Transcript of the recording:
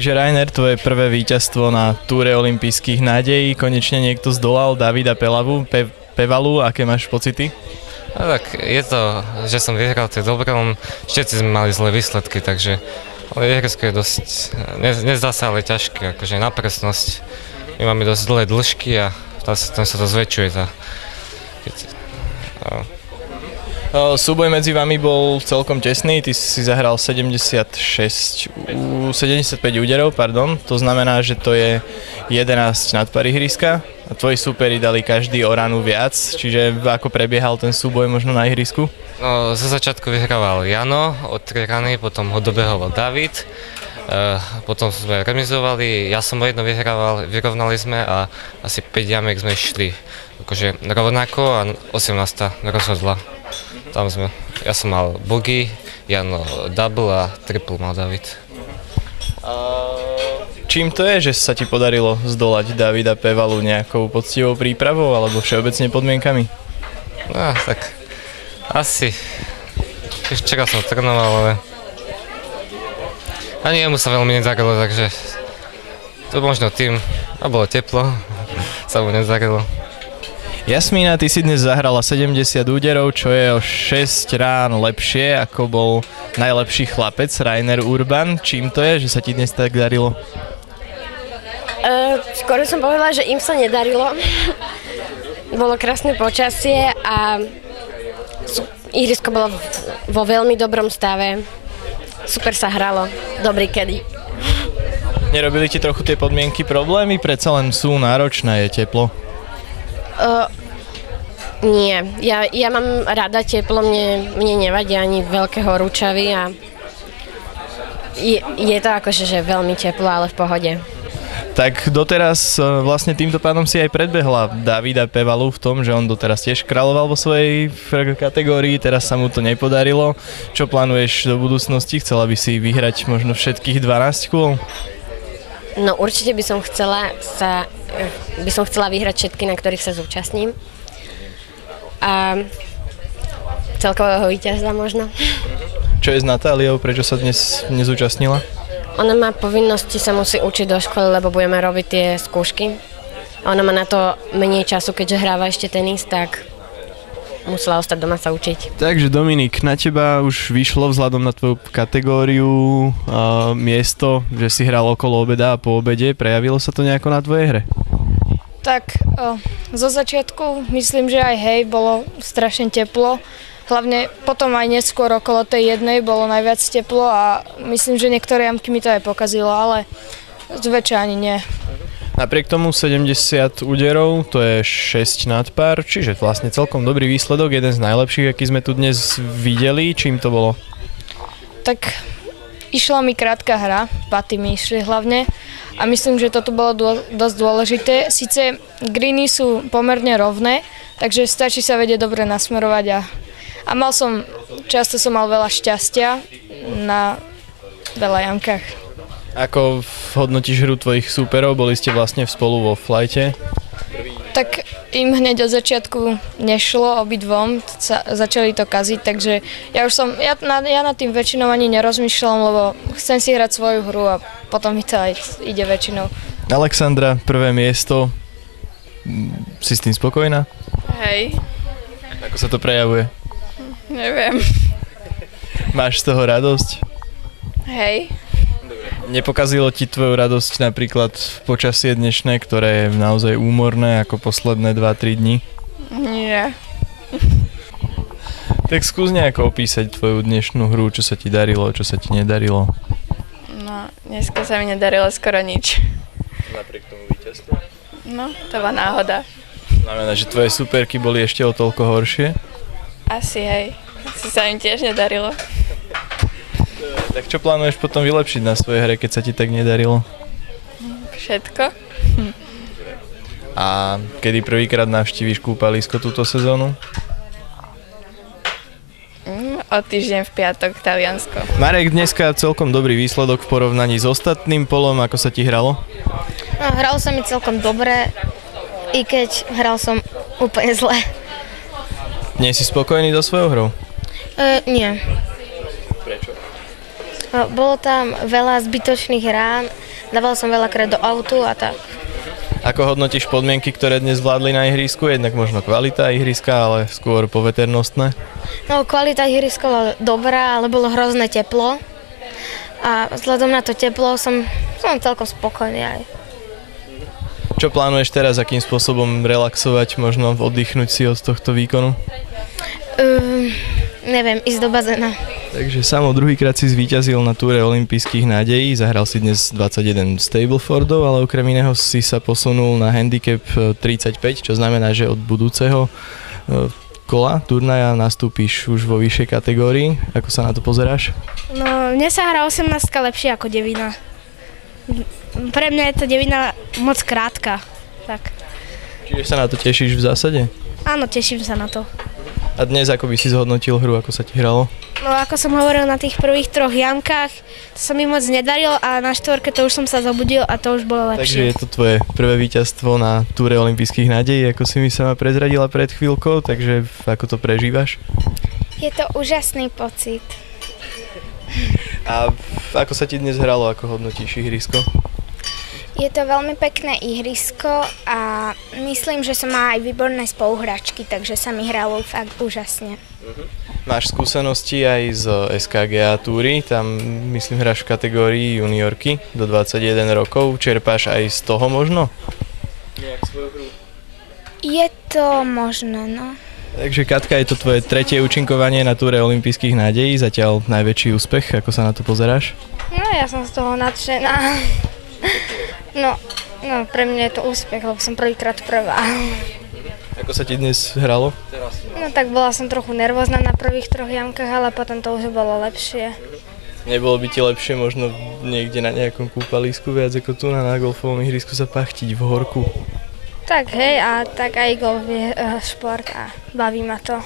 Takže Rainer, tvoje prvé víťazstvo na túre olympijských nádejí, konečne niekto zdolal Davida Pevalu, aké máš pocity? No tak je to, že som vyhral, to je dobré, všetci sme mali zlé výsledky, takže ale ihrisko je dosť, nezdá sa ale ťažké, akože na presnosť. My máme dosť dlhé dĺžky a tam sa to zväčšuje. Súboj medzi vami bol celkom tesný, ty si zahral 75 úderov, to znamená, že to je 11 nad pár ihriska a tvoji súperi dali každý o ranu viac, čiže ako prebiehal ten súboj možno na ihrisku? No, zo začiatku vyhrával Jano od 3 rany, potom ho dobehoval David, potom sme remizovali, ja som o jedno vyhrával, vyrovnali sme a asi 5 jamek sme išli akože rovnako a 18. rozhodla. Ja som mal bogey, Jano double a triple mal David. Čím to je, že sa ti podarilo zdolať Davida Pevalu, nejakou poctivou prípravou alebo všeobecne podmienkami? No, tak asi. Včera som trénoval, ale ani jemu sa veľmi nedarilo, takže to možno tým, a bolo teplo, sa mu nedarilo. Jasmína, ty si dnes zahrala 70 úderov, čo je o 6 rán lepšie, ako bol najlepší chlapec Rainer Urban. Čím to je, že sa ti dnes tak darilo? Skôr som povedala, že im sa nedarilo. Bolo krásne počasie a ihrisko bolo vo veľmi dobrom stave. Super sa hralo, dobrý kedy. Nerobili ti trochu tie podmienky problémy? Predsa len sú náročné, je teplo. Nie, ja mám rada teplo, mne nevadia ani veľké horúčavy a je to akože že veľmi teplo, ale v pohode. Tak doteraz vlastne týmto pádom si aj predbehla Davida Pevalu v tom, že on doteraz tiež kráľoval vo svojej kategórii, teraz sa mu to nepodarilo. Čo plánuješ do budúcnosti? Chcela by si vyhrať možno všetkých 12 kôl? No určite by som chcela vyhrať všetky, na ktorých sa zúčastním. A celkového víťaza možno. Čo je s Natáliou? Prečo sa dnes nezúčastnila? Ona má povinnosti, sa musí učiť do školy, lebo budeme robiť tie skúšky. A ona má na to menej času, keďže hráva ešte tenis, tak musela ostať doma sa učiť. Takže Dominik, na teba už vyšlo vzhľadom na tvoju kategóriu miesto, že si hral okolo obeda a po obede. Prejavilo sa to nejako na tvojej hre? Tak zo začiatku myslím, že aj hej, bolo strašne teplo. Hlavne potom aj neskôr okolo tej jednej bolo najviac teplo a myslím, že niektoré jamky mi to aj pokazilo, ale zväčša ani nie. Napriek tomu 70 úderov, to je 6 nad pár, čiže vlastne celkom dobrý výsledok, jeden z najlepších, aký sme tu dnes videli. Čím to bolo? Tak išla mi krátka hra, paty mi išli hlavne a myslím, že toto bolo dosť dôležité. Sice greeny sú pomerne rovné, takže stačí sa vedieť dobre nasmerovať a často som mal veľa šťastia na veľa jamkách. Ako hodnotíš hru tvojich súperov? Boli ste vlastne spolu vo flighte? Tak im hneď od začiatku nešlo obidvom, začali to kaziť, takže ja nad tým väčšinou ani nerozmýšľam, lebo chcem si hrať svoju hru a potom mi to aj ide väčšinou. Alexandra, prvé miesto, si s tým spokojná? Hej. Ako sa to prejavuje? Neviem. Máš z toho radosť? Hej. Nepokazilo ti tvoju radosť napríklad počasie dnešné, ktoré je naozaj úmorné ako posledné 2-3 dni? Nie. Tak skús nejako opísať tvoju dnešnú hru, čo sa ti darilo, čo sa ti nedarilo. No, dneska sa mi nedarilo skoro nič. Napriek tomu víťazstvu? No, to bola náhoda. Znamená, že tvoje superky boli ešte o toľko horšie? Asi hej. Asi sa im tiež nedarilo. Tak čo plánuješ potom vylepšiť na svojej hre, keď sa ti tak nedarilo? Všetko. A kedy prvýkrát navštívíš kúpalisko túto sezónu? O týždeň v piatok Taliansko. Marek, dneska celkom dobrý výsledok v porovnaní s ostatným polom, ako sa ti hralo? No, hralo sa mi celkom dobre, i keď hral som úplne zle. Nie si spokojný so svojou hrou? Nie. Prečo? Bolo tam veľa zbytočných rán Dával som veľakrát do autu a tak. Ako hodnotíš podmienky, ktoré dnes vládli na ihrisku? Jednak možno kvalita ihriska, ale skôr poveternostné. No, kvalita ihriska bola dobrá, ale bolo hrozné teplo. A vzhľadom na to teplo som celkom spokojný aj. Čo plánuješ teraz, akým spôsobom relaxovať, možno oddychnúť si od tohto výkonu? Neviem, ísť do bazéna. Takže Samo druhýkrát si zvíťazil na túre olympijských nádejí, zahral si dnes 21 Stablefordov, ale okrem iného si sa posunul na handicap 35, čo znamená, že od budúceho kola turnaja nastúpiš už vo vyššej kategórii. Ako sa na to pozeráš? No, mne sa hrá 18 lepšie ako 9. Pre mňa je to 9 moc krátka. Tak. Čiže sa na to tešíš v zásade? Áno, teším sa na to. A dnes ako by si zhodnotil hru, ako sa ti hralo? No, ako som hovoril na tých prvých 3 jamkách, to sa mi moc nedarilo a na 4 to už som sa zobudil a to už bolo lepšie. Takže je to tvoje prvé víťazstvo na túre olympijských nádejí, ako si mi sama prezradila pred chvíľkou, takže ako to prežívaš? Je to úžasný pocit. A ako sa ti dnes hralo, ako hodnotíš ihrisko? Je to veľmi pekné ihrisko a myslím, že som mala aj výborné spoluhráčky, takže sa mi hralo fakt úžasne. Máš skúsenosti aj z SKGA túry, tam myslím hráš v kategórii juniorky do 21 rokov, čerpáš aj z toho možno? Je to možné, no. Takže Katka, je to tvoje tretie účinkovanie na túre olympijských nádejí, zatiaľ najväčší úspech, ako sa na to pozeráš? No, ja som z toho nadšená. No, pre mňa je to úspech, lebo som prvýkrát prvá. Ako sa ti dnes hralo? No tak bola som trochu nervózna na prvých 3 jamkách, ale potom to už bolo lepšie. Nebolo by ti lepšie možno niekde na nejakom kúpalisku viac ako tu na golfovom ihrisku sa pachtiť v horku? Tak hej, a tak aj golf je šport a baví ma to.